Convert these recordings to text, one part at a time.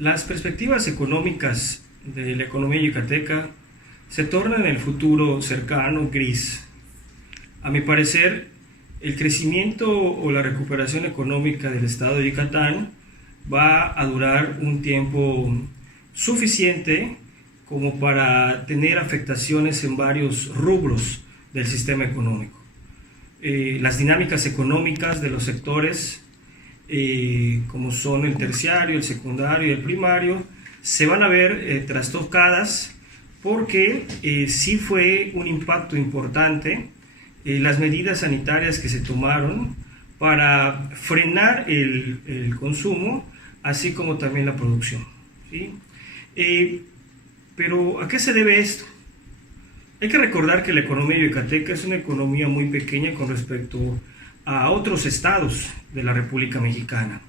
Las perspectivas económicas de la economía yucateca se tornan en el futuro cercano gris. A mi parecer, el crecimiento o la recuperación económica del estado de Yucatán va a durar un tiempo suficiente como para tener afectaciones en varios rubros del sistema económico. Las dinámicas económicas de los sectores, como son el terciario, el secundario y el primario, se van a ver trastocadas porque sí fue un impacto importante las medidas sanitarias que se tomaron para frenar el consumo, así como también la producción, ¿sí? Pero ¿a qué se debe esto? Hay que recordar que la economía yucateca es una economía muy pequeña con respecto a otros estados de la República Mexicana.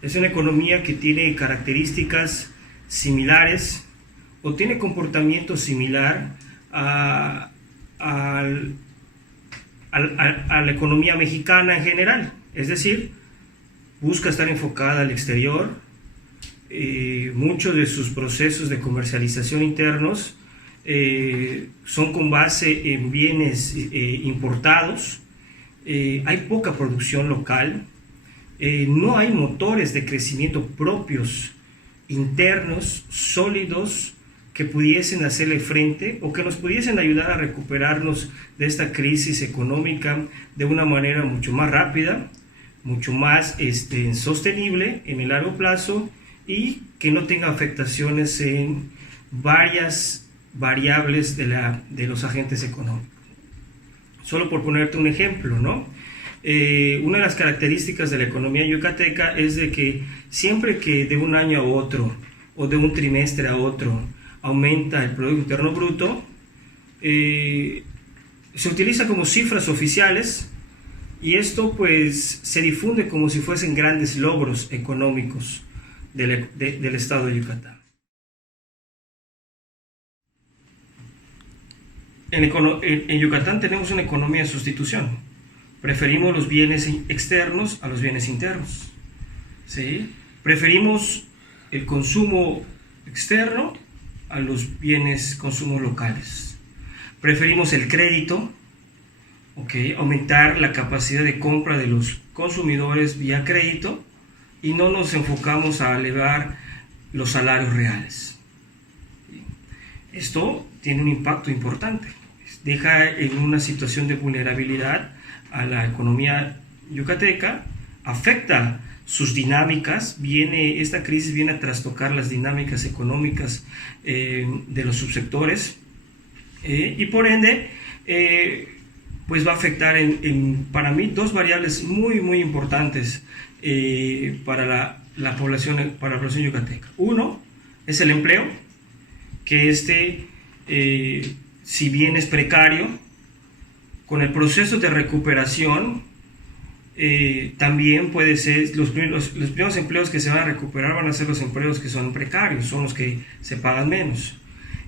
Es una economía que tiene características similares o tiene comportamiento similar a la economía mexicana en general. Es decir, busca estar enfocada al exterior. Muchos de sus procesos de comercialización internos son con base en bienes importados. Hay poca producción local, no hay motores de crecimiento propios, internos, sólidos, que pudiesen hacerle frente o que nos pudiesen ayudar a recuperarnos de esta crisis económica de una manera mucho más rápida, mucho más sostenible en el largo plazo y que no tenga afectaciones en varias variables de los agentes económicos. Solo por ponerte un ejemplo, ¿no? Una de las características de la economía yucateca es de que siempre que de un año a otro o de un trimestre a otro aumenta el Producto Interno Bruto, se utiliza como cifras oficiales y esto pues se difunde como si fuesen grandes logros económicos del estado de Yucatán. En Yucatán tenemos una economía de sustitución. Preferimos los bienes externos a los bienes internos, ¿sí? Preferimos el consumo externo a los bienes consumo locales. Preferimos el crédito, aumentar la capacidad de compra de los consumidores vía crédito y no nos enfocamos a elevar los salarios reales. Esto tiene un impacto importante. Deja en una situación de vulnerabilidad a la economía yucateca, afecta sus dinámicas, esta crisis viene a trastocar las dinámicas económicas de los subsectores y por ende pues va a afectar para mí dos variables muy muy importantes para la población yucateca. Uno es el empleo, que si bien es precario, con el proceso de recuperación también puede ser, los primeros empleos que se van a recuperar van a ser los empleos que son precarios, son los que se pagan menos.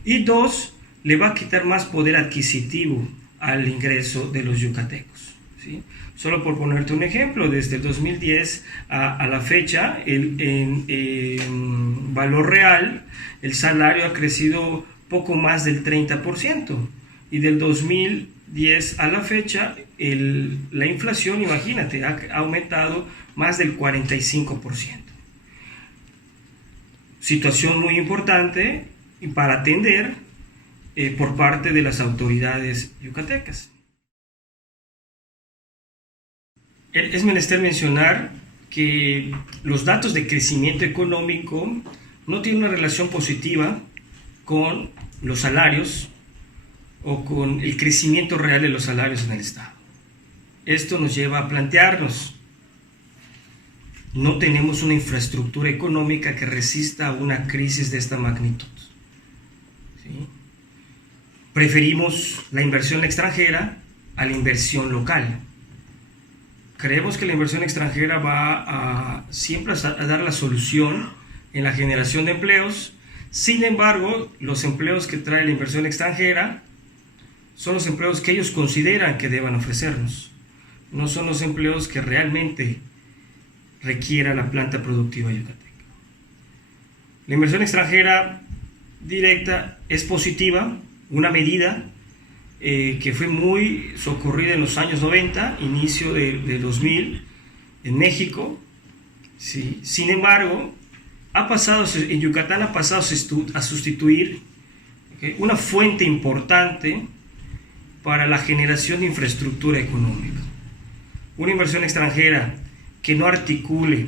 Y dos, le va a quitar más poder adquisitivo al ingreso de los yucatecos, ¿sí? Solo por ponerte un ejemplo, desde el 2010 a la fecha, en valor real, el salario ha crecido poco más del 30%, y del 2010 a la fecha, la inflación, imagínate, ha aumentado más del 45%. Situación muy importante y para atender por parte de las autoridades yucatecas. Es menester mencionar que los datos de crecimiento económico no tienen una relación positiva con los salarios o con el crecimiento real de los salarios en el Estado. Esto nos lleva a plantearnos, no tenemos una infraestructura económica que resista a una crisis de esta magnitud, ¿sí? Preferimos la inversión extranjera a la inversión local. Creemos que la inversión extranjera va siempre a dar la solución en la generación de empleos. Sin embargo, los empleos que trae la inversión extranjera son los empleos que ellos consideran que deban ofrecernos. No son los empleos que realmente requiera la planta productiva yucateca. La inversión extranjera directa es positiva, una medida que fue muy socorrida en los años 90, inicio de 2000 en México. Sí. Sin embargo, en Yucatán ha pasado a sustituir una fuente importante para la generación de infraestructura económica. Una inversión extranjera que no articule,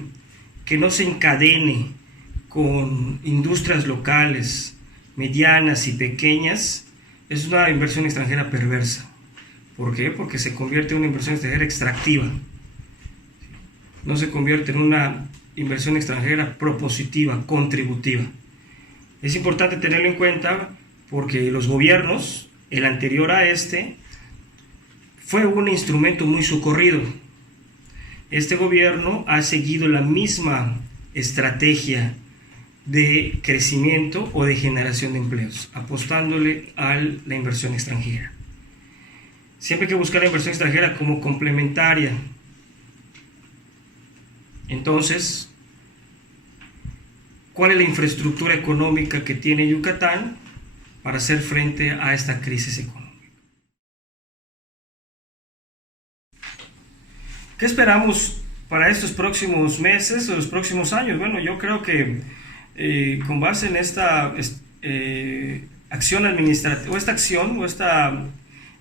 que no se encadene con industrias locales, medianas y pequeñas, es una inversión extranjera perversa. ¿Por qué? Porque se convierte en una inversión extranjera extractiva. No se convierte en una inversión extranjera propositiva, contributiva. Es importante tenerlo en cuenta porque los gobiernos, el anterior a este, fue un instrumento muy socorrido. Este gobierno ha seguido la misma estrategia de crecimiento o de generación de empleos, apostándole a la inversión extranjera. Siempre hay que buscar la inversión extranjera como complementaria. Entonces, ¿cuál es la infraestructura económica que tiene Yucatán para hacer frente a esta crisis económica? ¿Qué esperamos para estos próximos meses o los próximos años? Bueno, yo creo que con base en esta acción administrativa,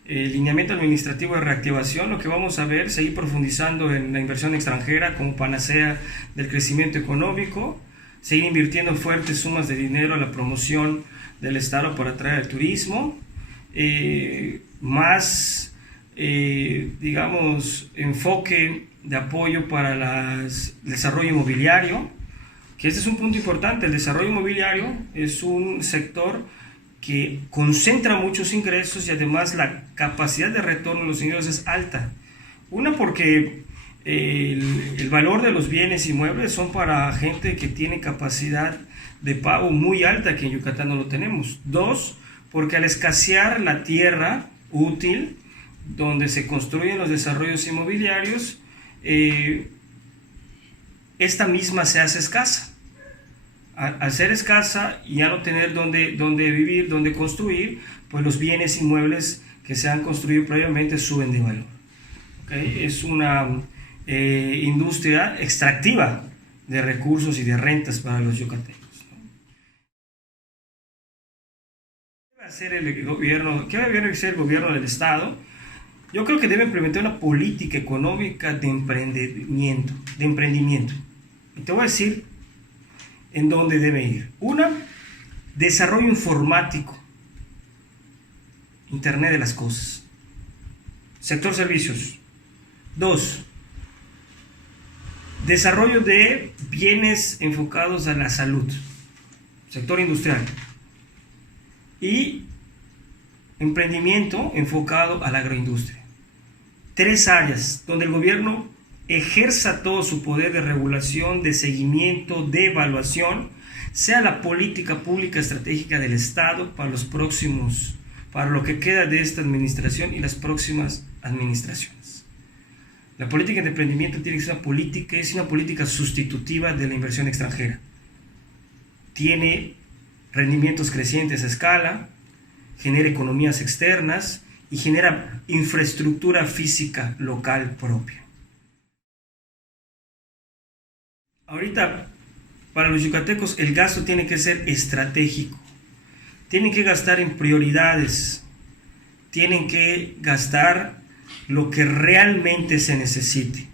lineamiento administrativo de reactivación, lo que vamos a ver, seguir profundizando en la inversión extranjera como panacea del crecimiento económico, seguir invirtiendo fuertes sumas de dinero a la promoción del Estado para atraer el turismo, más enfoque de apoyo para el desarrollo inmobiliario, que este es un punto importante. El desarrollo inmobiliario es un sector que concentra muchos ingresos y además la capacidad de retorno de los ingresos es alta. Una, porque el valor de los bienes inmuebles son para gente que tiene capacidad de pago muy alta, que en Yucatán no lo tenemos. Dos, porque al escasear la tierra útil donde se construyen los desarrollos inmobiliarios, esta misma se hace escasa. Al ser escasa y ya no tener donde vivir, donde construir, pues los bienes inmuebles que se han construido previamente suben de valor. ¿Okay? Es una industria extractiva de recursos y de rentas para los yucatecos. ¿Qué va a hacer el gobierno? ¿Qué debe hacer el gobierno del Estado? Yo creo que debe implementar una política económica de emprendimiento. Y te voy a decir en dónde debe ir. Una, desarrollo informático, Internet de las cosas, sector servicios. Dos, desarrollo de bienes enfocados a la salud, sector industrial. Y emprendimiento enfocado a la agroindustria. Tres áreas donde el gobierno ejerza todo su poder de regulación, de seguimiento, de evaluación, sea la política pública estratégica del Estado para lo que queda de esta administración y las próximas administraciones. La política de emprendimiento tiene que ser una política sustitutiva de la inversión extranjera. Tiene rendimientos crecientes a escala, genera economías externas y genera infraestructura física local propia. Ahorita, para los yucatecos, el gasto tiene que ser estratégico. Tienen que gastar en prioridades. Tienen que gastar lo que realmente se necesite.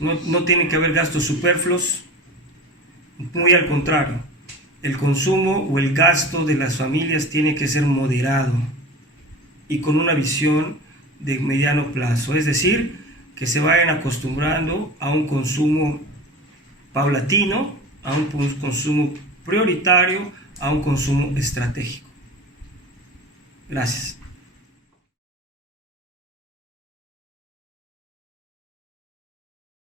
No tiene que haber gastos superfluos. Muy al contrario. El consumo o el gasto de las familias tiene que ser moderado y con una visión de mediano plazo. Es decir, que se vayan acostumbrando a un consumo paulatino, a un consumo prioritario, a un consumo estratégico. Gracias.